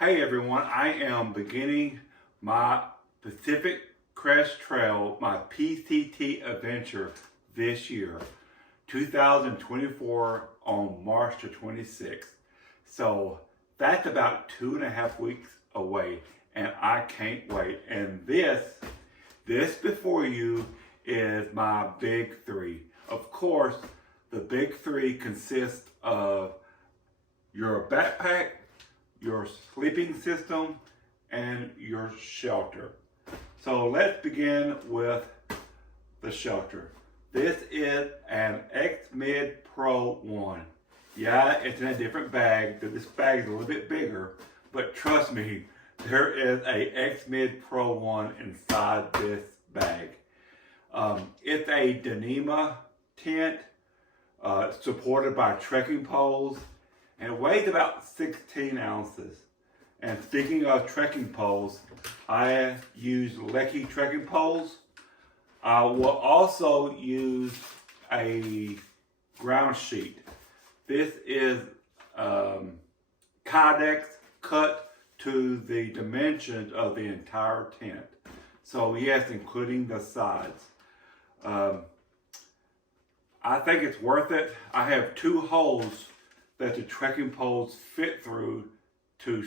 Hey everyone, I am beginning my Pacific Crest Trail, my PCT adventure this year, 2024 on March the 26th. So that's about 2.5 weeks away and I can't wait. And this before you is my big three. Of course, the big three consists of your backpack, your sleeping system, and your shelter. So let's begin with the shelter. This is an Xmid Pro 1. Yeah, it's in a different bag. This bag is a little bit bigger, but trust me, there is a Xmid Pro 1 inside this bag. It's a Dyneema tent supported by trekking poles, and it weighs about 16 ounces. And speaking of trekking poles, I use Lecky trekking poles. I will also use a ground sheet. This is Kydex cut to the dimensions of the entire tent. So yes, including the sides. I think it's worth it. I have 2 holes that the trekking poles fit through to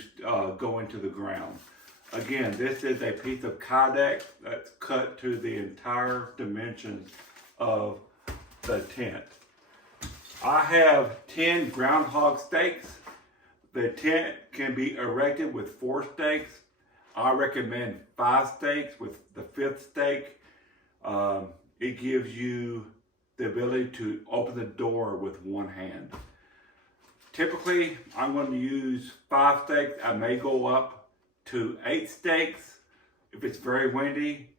go into the ground. Again, this is a piece of Kydex that's cut to the entire dimensions of the tent. I have 10 groundhog stakes. The tent can be erected with 4 stakes. I recommend 5 stakes. With the 5th stake, it gives you the ability to open the door with one hand. Typically, I'm going to use 5 stakes. I may go up to 8 stakes if it's very windy.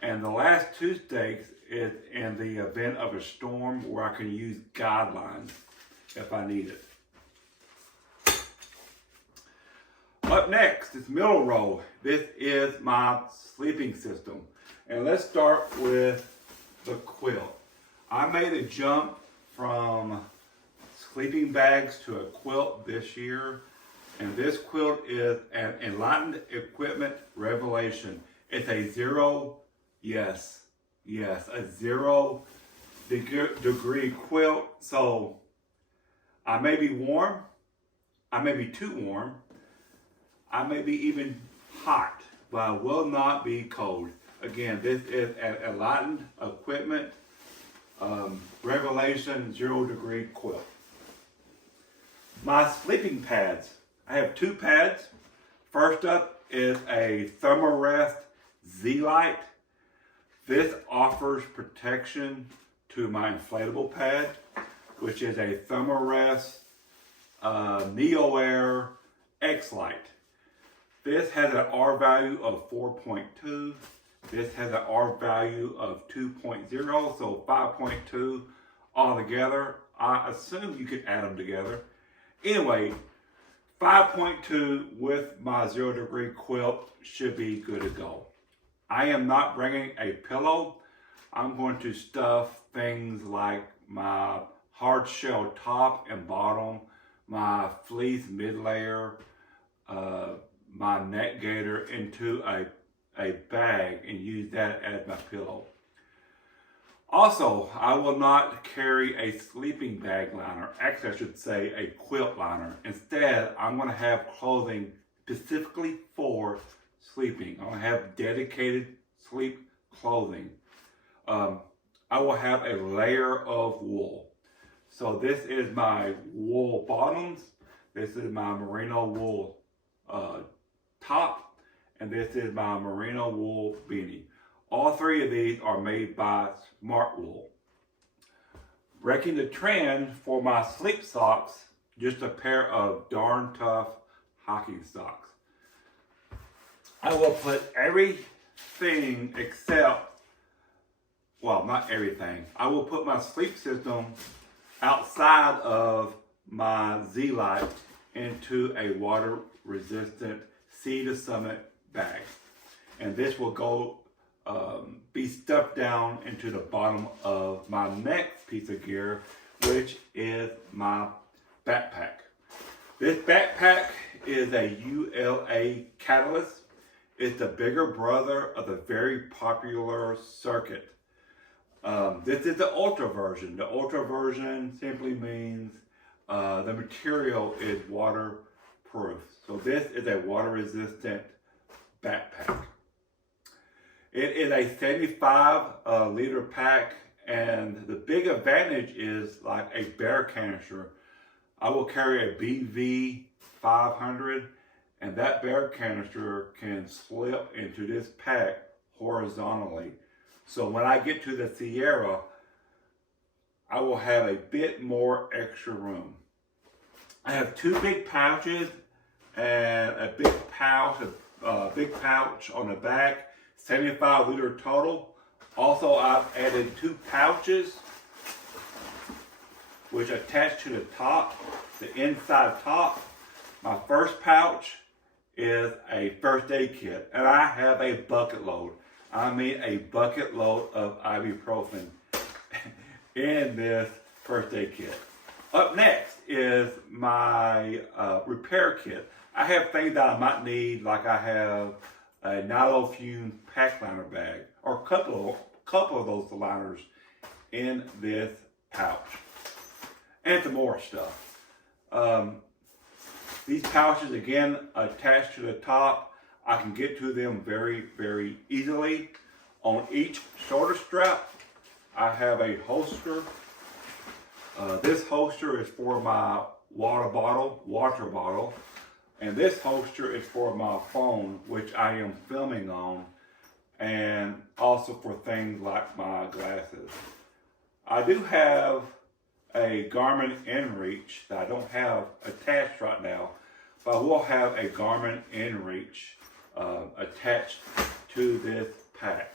And the last 2 stakes is in the event of a storm where I can use guidelines if I need it. Up next is middle row. This is my sleeping system. And let's start with the quilt. I made a jump from sleeping bags to a quilt this year, and this quilt is an Enlightened Equipment Revelation. It's a 0 degree quilt, so I may be warm, I may be too warm, I may be even hot, but I will not be cold. Again, this is an Enlightened Equipment Revelation 0 degree quilt. My sleeping pads. I have 2 pads. First up is a Thermarest Zite. This offers protection to my inflatable pad, which is a Thermarest Neo Air X-Lite. This has an R value of 4.2. This has an R value of 2.0, so 5.2 altogether. I assume you could add them together. Anyway, 5.2 with my 0 degree quilt should be good to go. I am not bringing a pillow. I'm going to stuff things like my hard shell top and bottom, my fleece mid layer, my neck gaiter into a bag and use that as my pillow. Also, I will not carry a sleeping bag liner. Actually, I should say a quilt liner. Instead, I'm going to have clothing specifically for sleeping. I'm going to have dedicated sleep clothing. I will have a layer of wool. So this is my wool bottoms. This is my merino wool top. And this is my merino wool beanie. All 3 of these are made by Smart Wool. Breaking the trend for my sleep socks, just a pair of darn tough hockey socks. I will put everything except, well, not everything. I will put my sleep system outside of my Z-Lite into a water resistant Sea to Summit bag. And this will go be stuffed down into the bottom of my next piece of gear, which is my backpack. This backpack is a ULA catalyst. It's the bigger brother of the very popular circuit. This is the ultra version. The ultra version simply means the material is waterproof. So this is a water resistant backpack. It is a 75 liter pack, and the big advantage is like a bear canister. I will carry a BV 500, and that bear canister can slip into this pack horizontally. So when I get to the Sierra, I will have a bit more extra room. I have two big pouches and a big pouch on the back, 75 liter total. Also, I've added two pouches which attach to the top, the inside top. My first pouch is a first aid kit, and I have a bucket load. I mean a bucket load of ibuprofen in this first aid kit. Up next is my repair kit. I have things that I might need, like I have a nylon fume pack liner bag, or a couple of those liners in this pouch, and some more stuff. These pouches, again, attached to the top. I can get to them very, very easily. On each shoulder strap, I have a holster. This holster is for my water bottle, and this holster is for my phone, which I am filming on, and also for things like my glasses. I do have a Garmin InReach that I don't have attached right now, but I will have a Garmin InReach attached to this pack.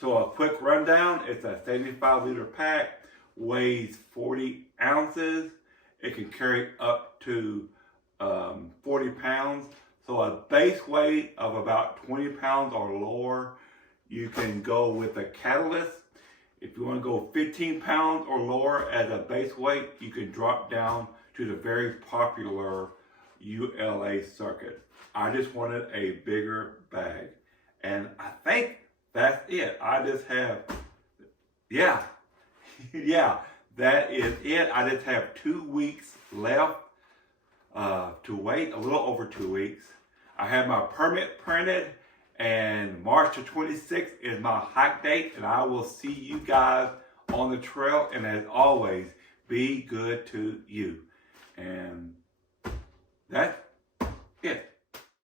So a quick rundown: it's a 75 liter pack, weighs 40 ounces. It can carry up to 40 pounds. So a base weight of about 20 pounds or lower. You can go with a catalyst. If you want to go 15 pounds or lower as a base weight, you can drop down to the very popular ULA circuit. I just wanted a bigger bag. And I think that's it. I just have, yeah, that is it. I just have 2 weeks left to wait, a little over 2 weeks. I have my permit printed, and March the 26th is my hike date, and I will see you guys on the trail. And as always, be good to you. And that's